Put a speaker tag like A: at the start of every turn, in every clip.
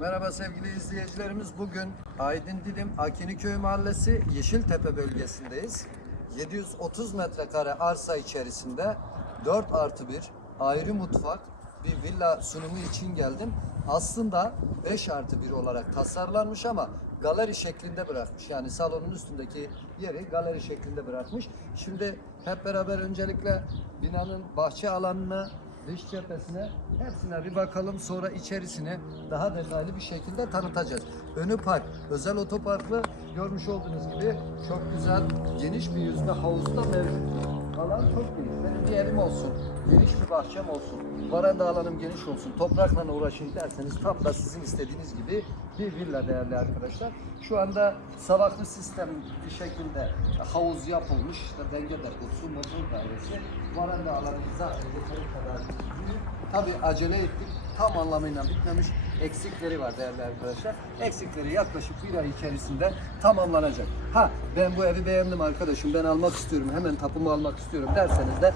A: Merhaba sevgili izleyicilerimiz. Bugün Aydın Didim Akiniköy Mahallesi Yeşiltepe bölgesindeyiz. 730 metrekare arsa içerisinde 4 artı 1 ayrı mutfak bir villa sunumu için geldim. Aslında 5 artı 1 olarak tasarlanmış ama galeri şeklinde bırakmış. Yani salonun üstündeki yeri galeri şeklinde bırakmış. Şimdi hep beraber öncelikle binanın bahçe alanını dış cephesine hepsine bir bakalım sonra içerisini daha detaylı bir şekilde tanıtacağız. Önü park, özel otoparklı görmüş olduğunuz gibi çok güzel geniş bir yüzme havuzu da mevcut. Alan çok geniş. Benim bir evim olsun, geniş bir bahçem olsun, varanda alanım geniş olsun, toprakla uğraşayım derseniz tam da sizin istediğiniz gibi bir villa değerli arkadaşlar. Şu anda savaklı sistem bir şekilde havuz yapılmış. İşte denge depo, su motor dairesi. Varanda alanımıza yeteri kadar büyük. Tabi acele ettik. Tam anlamıyla bitmemiş eksikleri var değerli arkadaşlar. Eksikleri yaklaşık bir ay içerisinde tamamlanacak. Ha ben bu evi beğendim arkadaşım ben almak istiyorum hemen tapumu almak istiyorum derseniz de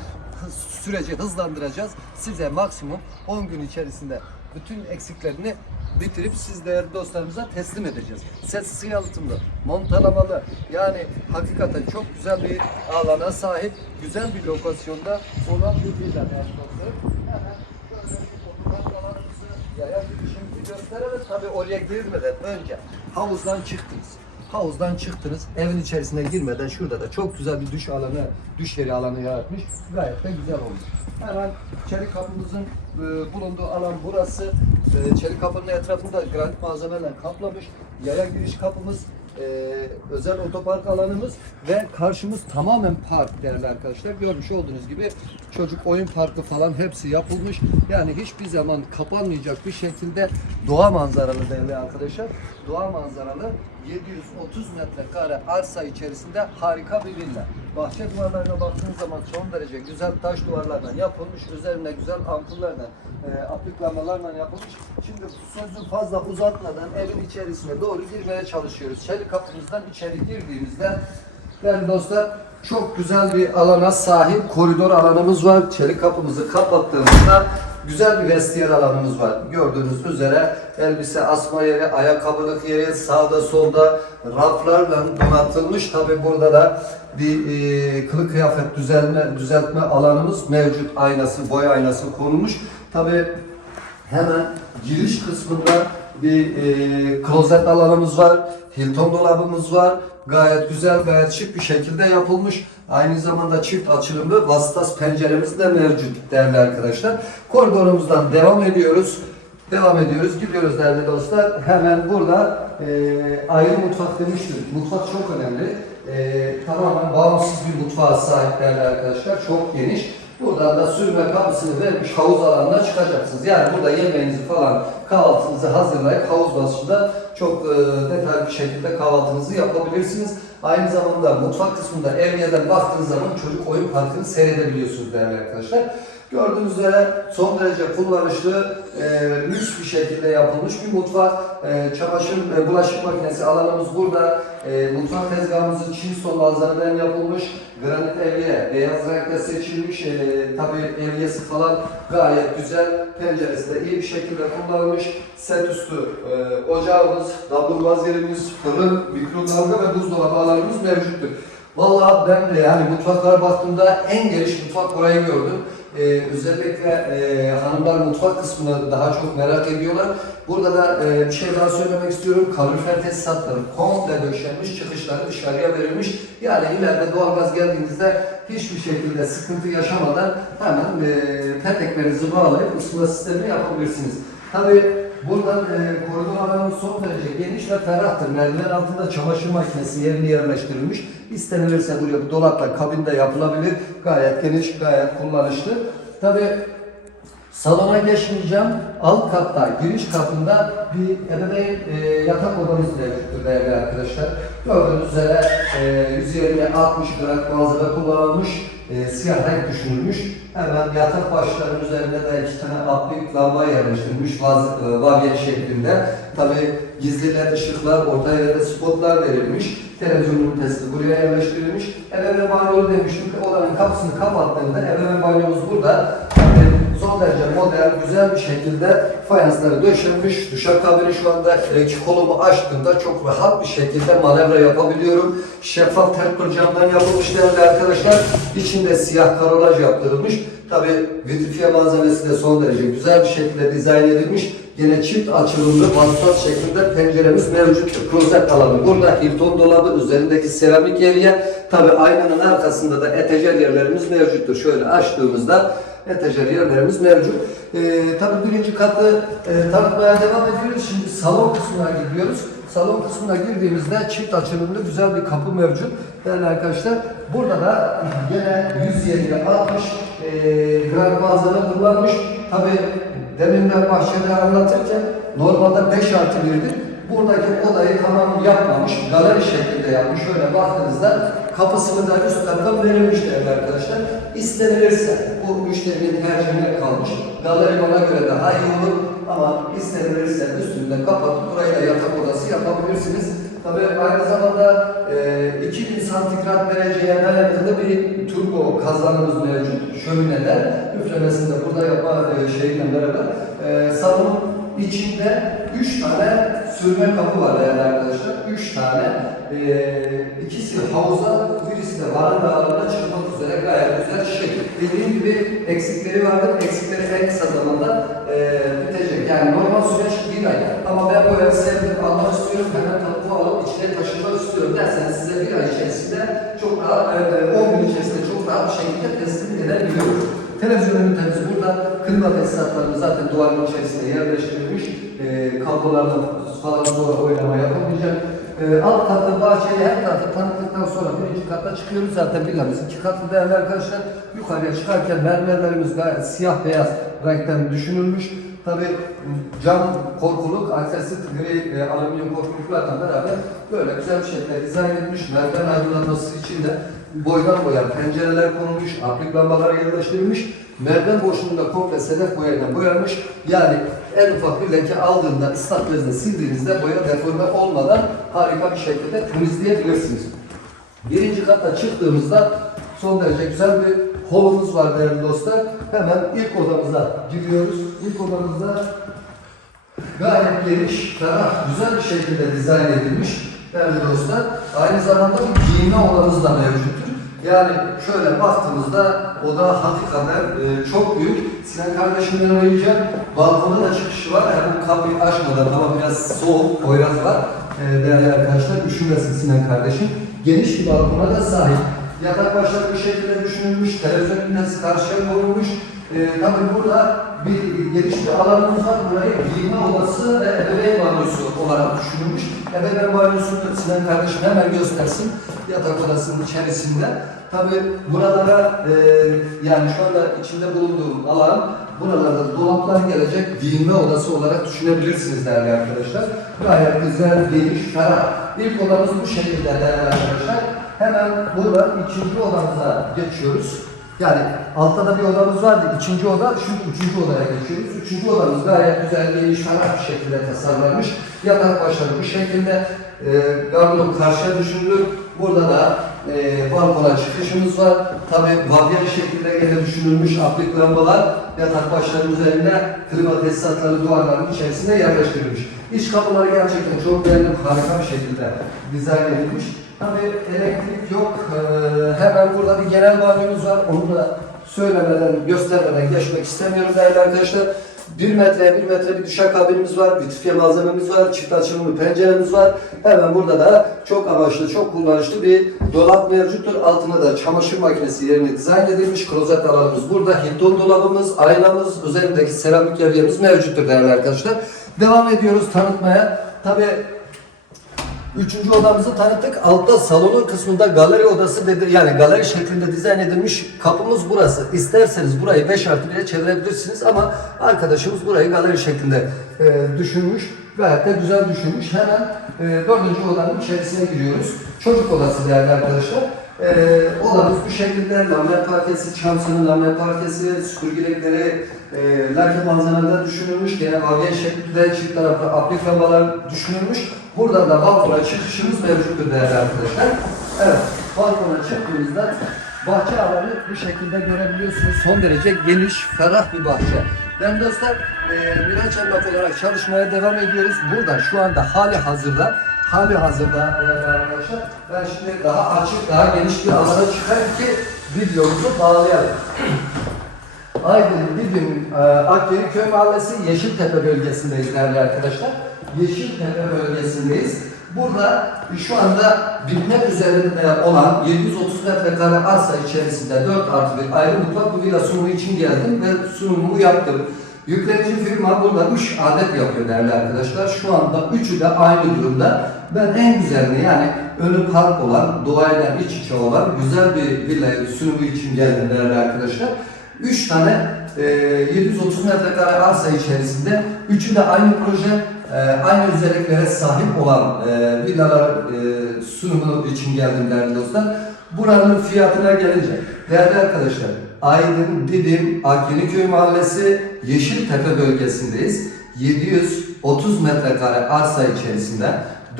A: süreci hızlandıracağız. Size maksimum 10 gün içerisinde bütün eksiklerini bitirip siz değerli dostlarımıza teslim edeceğiz. Sessiz yalıtımlı, montalamalı yani hakikaten çok güzel bir alana sahip, güzel bir lokasyonda olan bir villa değerli dostlarım. Hemen şöyle bir otopark alanımızı, yaya girişimizi gösterelim. Tabii oraya girmeden önce havuzdan çıktınız. Havuzdan çıktınız, evin içerisine girmeden şurada da çok güzel bir duş alanı, duş yeri alanı yaratmış. Gayet de güzel olmuş. Hemen çelik kapımızın e, bulunduğu alan burası. E, çelik kapının etrafında granit malzemelerle kaplamış. Yaya giriş kapımız, e, özel otopark alanımız ve karşımız tamamen park değerli arkadaşlar. Görmüş olduğunuz gibi çocuk oyun parkı falan hepsi yapılmış. Yani hiçbir zaman kapanmayacak bir şekilde doğa manzaralı değerli arkadaşlar. Doğa manzaralı 730 metrekare arsa içerisinde harika bir villa. Bahçe duvarlarına baktığınız zaman son derece güzel taş duvarlardan yapılmış. Üzerine güzel ampullerden, e, aplıklamalarla yapılmış. Şimdi sözü fazla uzatmadan evin içerisine doğru girmeye çalışıyoruz. Çelik kapımızdan içeri girdiğimizde Değerli dostlar çok güzel bir alana sahip koridor alanımız var. Çelik kapımızı kapattığımızda güzel bir vestiyer alanımız var. Gördüğünüz üzere elbise asma yeri, ayakkabılık yeri sağda solda raflarla donatılmış. Tabi burada da bir e, kılık kıyafet düzelme, düzeltme alanımız mevcut. Aynası, boy aynası konulmuş. Tabi Hemen giriş kısmında bir e, klozet alanımız var. Hilton dolabımız var. Gayet güzel, gayet şık bir şekilde yapılmış. Aynı zamanda çift açılımlı vasıtas penceremiz de mevcut değerli arkadaşlar. Koridorumuzdan devam ediyoruz. Devam ediyoruz, gidiyoruz değerli dostlar. Hemen burada e, ayrı mutfak demiştik. Mutfak çok önemli. E, tamamen bağımsız bir mutfağa sahip değerli arkadaşlar. Çok geniş. Buradan da sürme kapısını vermiş havuz alanına çıkacaksınız. Yani burada yemeğinizi falan kahvaltınızı hazırlayıp havuz başında çok e, detaylı bir şekilde kahvaltınızı yapabilirsiniz. Aynı zamanda mutfak kısmında ev yerden baktığınız zaman çocuk oyun parkını seyredebiliyorsunuz değerli arkadaşlar. Gördüğünüz üzere son derece kullanışlı, e, lüks bir şekilde yapılmış bir mutfak. E, çamaşır ve bulaşık makinesi alanımız burada. E, mutfak tezgahımızın Çinson malzemeden yapılmış. Granit evye, beyaz renkte seçilmiş. E, tabii evyesi falan gayet güzel. Penceresi de iyi bir şekilde kullanılmış. Set üstü e, ocağımız, davlumbaz yerimiz, fırın, mikrodalga ve buzdolabı alanımız mevcuttur. Vallahi ben de yani mutfaklara baktığımda en geniş mutfak burayı gördüm. Ee, özellikle e, hanımlar mutfak kısmını daha çok merak ediyorlar. Burada da e, bir şey daha söylemek istiyorum. Kalorifer tesisatları komple döşenmiş, çıkışları dışarıya verilmiş. Yani ileride doğalgaz geldiğinizde hiçbir şekilde sıkıntı yaşamadan hemen e, peteklerinizi bağlayıp ısınma sistemini yapabilirsiniz. Tabii buradan e, koridor alanımız son derece geniş ve ferahtır. Merdiven altında çamaşır makinesi yerine yerleştirilmiş. İstenilirse buraya bir dolapla kabinde yapılabilir. Gayet geniş, gayet kullanışlı. Tabii Salona geçmeyeceğim. Alt katta giriş kapında bir ebeveyn e, yatak odamız mevcuttur değerli arkadaşlar. Gördüğünüz üzere e, yüzeyine 60 gram malzeme kullanılmış. E, siyah renk düşünülmüş. Hemen yatak başlarının üzerinde de iki tane aplik lamba yerleştirilmiş vaz, e, vavyen şeklinde. Tabi gizliler, ışıklar, orta yerde spotlar verilmiş. Televizyon ünitesi buraya yerleştirilmiş. Ebeveyn banyosu demiştim ki odanın kapısını kapattığında ebeveyn banyomuz burada. Tabii son derece modern, güzel bir şekilde fayansları döşenmiş. Duşakabini şu anda e, kolumu açtığımda çok rahat bir şekilde manevra yapabiliyorum. Şeffaf temper camdan yapılmış değerli arkadaşlar. İçinde siyah karolaj yaptırılmış. Tabi vitrifiye malzemesi de son derece güzel bir şekilde dizayn edilmiş. Yine çift açılımlı vasıtat şeklinde penceremiz mevcut. Klozet alanı. Burada Hilton dolabı üzerindeki seramik yeriye tabi aynanın arkasında da etajer yerlerimiz mevcuttur. Şöyle açtığımızda etajer yerlerimiz mevcut. Ee, tabi birinci katı e, tanıtmaya devam ediyoruz. Şimdi salon kısmına gidiyoruz. Salon kısmına girdiğimizde çift açılımlı güzel bir kapı mevcut. Değerli arkadaşlar burada da yine 107'ye 60 e, gram malzeme kullanmış. Tabi demin ben bahçede anlatırken normalde 5 artı 1'dir. Buradaki odayı tamam yapmamış, galeri şeklinde yapmış. Şöyle baktığınızda kapısını da üst kattan verilmiş değerli arkadaşlar. İstenilirse bu müşterinin tercihine kalmış. Galeri ona göre daha iyi olur ama istenilirse üstünde kapatıp burayı da yatak odası yapabilirsiniz. Tabii aynı zamanda e, 2000 santigrat dereceye dayanıklı bir turbo kazanımız mevcut. Şömineden üflemesini de burada yapma e, şeyiyle beraber e, salonun içinde 3 tane sürme kapı var değerli arkadaşlar. 3 tane. E, ikisi havuza, birisi de varanda alanına çıkmak üzere gayet güzel şey. Dediğim gibi eksikleri vardır. Eksikleri en kısa zamanda e, bitecek. Yani normal süreç bir ay. Ama ben evi sevdim, almak istiyorum, hemen tapumu alıp içine taşımak istiyorum derseniz size bir ay içerisinde çok rahat, e, 10 gün içerisinde çok rahat bir şekilde teslim edebiliyoruz. Televizyon ünitemiz burada. Klima tesisatlarımız zaten duvarın içerisinde yerleştirilmiş. E, kablolarla falan sonra oynama yapamayacak. E, alt katta bahçeli her tarafı tanıttıktan sonra birinci katta çıkıyoruz. Zaten villamız iki katlı değerli arkadaşlar. Yukarıya çıkarken mermerlerimiz gayet siyah beyaz renkten düşünülmüş. Tabi cam korkuluk, aksesit gri e, alüminyum korkuluklarla beraber böyle güzel bir şekilde dizayn edilmiş. Merdiven aydınlatması için de boydan boya pencereler konulmuş, aplik lambalar yerleştirilmiş. Merdiven boşluğunda komple sedef boyayla boyanmış. Yani en ufak bir leke aldığında ıslak bezle sildiğinizde boya deforme olmadan harika bir şekilde temizleyebilirsiniz. Birinci kata çıktığımızda son derece güzel bir holumuz var değerli dostlar. Hemen ilk odamıza giriyoruz. İlk odamızda gayet geniş, ferah, güzel bir şekilde dizayn edilmiş değerli dostlar. Aynı zamanda bir giyinme odamız da mevcuttur. Yani şöyle baktığımızda oda hakikaten e, çok büyük. Sinan kardeşimden arayacağım. Balkonda da çıkışı var. Yani bu kapıyı açmadan ama biraz soğuk, poyraz var. E, değerli arkadaşlar üşümesin Sinan kardeşim. Geniş bir balkona da sahip. Yatak başları bir şekilde düşünülmüş. Televizyon ünitesi karşıya konulmuş. E, tabii burada bir geniş bir alanımız var. Burayı giyinme odası ve ebeveyn banyosu olarak düşünülmüş. Ebeveyn banyosunu Sinan kardeşim hemen göstersin. Yatak odasının içerisinde. Tabii buralara e, yani şu anda içinde bulunduğum alan buralarda dolaplar gelecek giyinme odası olarak düşünebilirsiniz değerli arkadaşlar. Gayet güzel, geniş, ferah. İlk odamız bu şekilde değerli arkadaşlar. Hemen buradan ikinci odamıza geçiyoruz. Yani altta da bir odamız vardı. İkinci oda, şimdi üçüncü odaya geçiyoruz. Üçüncü odamız gayet güzel, geniş, ferah bir şekilde tasarlanmış. Yatak başları bu şekilde. E, gardırop karşıya düşünülür. Burada da e, balkona çıkışımız var. Tabi vavyen şekilde gene düşünülmüş aplik lambalar yatak başlarının üzerinde klima tesisatları duvarların içerisinde yerleştirilmiş. İç kapıları gerçekten çok beğendim. Harika bir şekilde dizayn edilmiş. Tabi elektrik yok. Ee, hemen burada bir genel banyomuz var. Onu da söylemeden, göstermeden geçmek istemiyorum değerli arkadaşlar. 1 metreye 1 metre bir düşer kabinimiz var, vitrifiye malzememiz var, çift açılımlı penceremiz var. Hemen burada da çok amaçlı, çok kullanışlı bir dolap mevcuttur. Altına da çamaşır makinesi yerine dizayn edilmiş. Klozet alanımız burada. Hilton dolabımız, aynamız, üzerindeki seramik levyemiz mevcuttur değerli arkadaşlar. Devam ediyoruz tanıtmaya. Tabii Üçüncü odamızı tanıttık. Altta salonun kısmında galeri odası dedi. Yani galeri şeklinde dizayn edilmiş kapımız burası. İsterseniz burayı 5 artı 1'e çevirebilirsiniz ama arkadaşımız burayı galeri şeklinde e, düşünmüş. Gayet de güzel düşünmüş. Hemen e, dördüncü odanın içerisine giriyoruz. Çocuk odası değerli arkadaşlar. E, odamız bu şekilde lame parkesi, çamsının lame parkesi, süpürgelikleri, e, lake malzemeler düşünülmüş. Gene avyen şeklinde çift taraflı aplik lambalar düşünülmüş. Buradan da balkona çıkışımız mevcuttur değerli arkadaşlar. Evet, balkona çıktığımızda Bahçe alanı bu şekilde görebiliyorsunuz. Son derece geniş, ferah bir bahçe. Ben dostlar e, Miraç olarak çalışmaya devam ediyoruz. Burada şu anda hali hazırda hali hazırda değerli arkadaşlar. Ben şimdi daha açık, daha geniş bir alana çıkayım ki videomuzu bağlayalım. Aydın Didim e, Akyeni Köy Mahallesi Yeşiltepe bölgesindeyiz değerli arkadaşlar. Yeşiltepe bölgesindeyiz. Burada şu anda bitmek üzerinde olan 730 metrekare arsa içerisinde 4 artı bir ayrı mutfak bu villa sunumu için geldim ve sunumumu yaptım. Yüklenici firma burada 3 adet yapıyor değerli arkadaşlar. Şu anda üçü de aynı durumda. Ben en güzelini yani önü park olan, doğayla iç içe olan güzel bir villa sunumu için geldim değerli arkadaşlar. 3 tane e, 730 metrekare arsa içerisinde üçü de aynı proje, e, aynı özelliklere sahip olan e, villalar e, sunumu için geldim değerli dostlar. Buranın fiyatına gelince değerli arkadaşlar Aydın, Didim, Akkeniköy Mahallesi Yeşiltepe bölgesindeyiz. 730 metrekare arsa içerisinde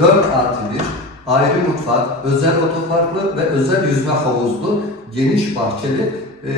A: 4 artı 1 ayrı mutfak, özel otoparklı ve özel yüzme havuzlu geniş bahçeli e,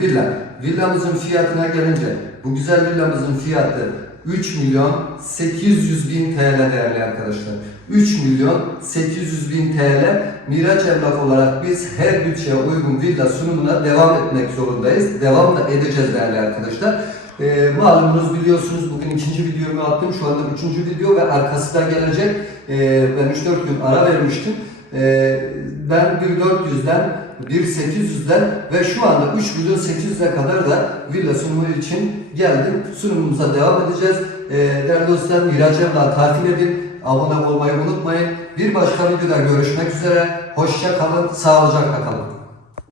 A: villa. Villamızın fiyatına gelince bu güzel villamızın fiyatı 3 milyon 800 bin TL değerli arkadaşlar. 3 milyon 800 bin TL Miraç Emlak olarak biz her bütçeye uygun villa sunumuna devam etmek zorundayız. Devam da edeceğiz değerli arkadaşlar. Ee, malumunuz biliyorsunuz bugün ikinci videomu attım. Şu anda üçüncü video ve arkası da gelecek. Ee, ben 3-4 gün ara vermiştim. Ee, ben 1.400'den 1.800'den ve şu anda 3 milyon 800'e kadar da villa sunumu için geldim. Sunumumuza devam edeceğiz. Ee, değerli dostlar Miraç Emlak'ı takip edin. Abone olmayı unutmayın. Bir başka videoda görüşmek üzere. Hoşça kalın, sağlıcakla kalın.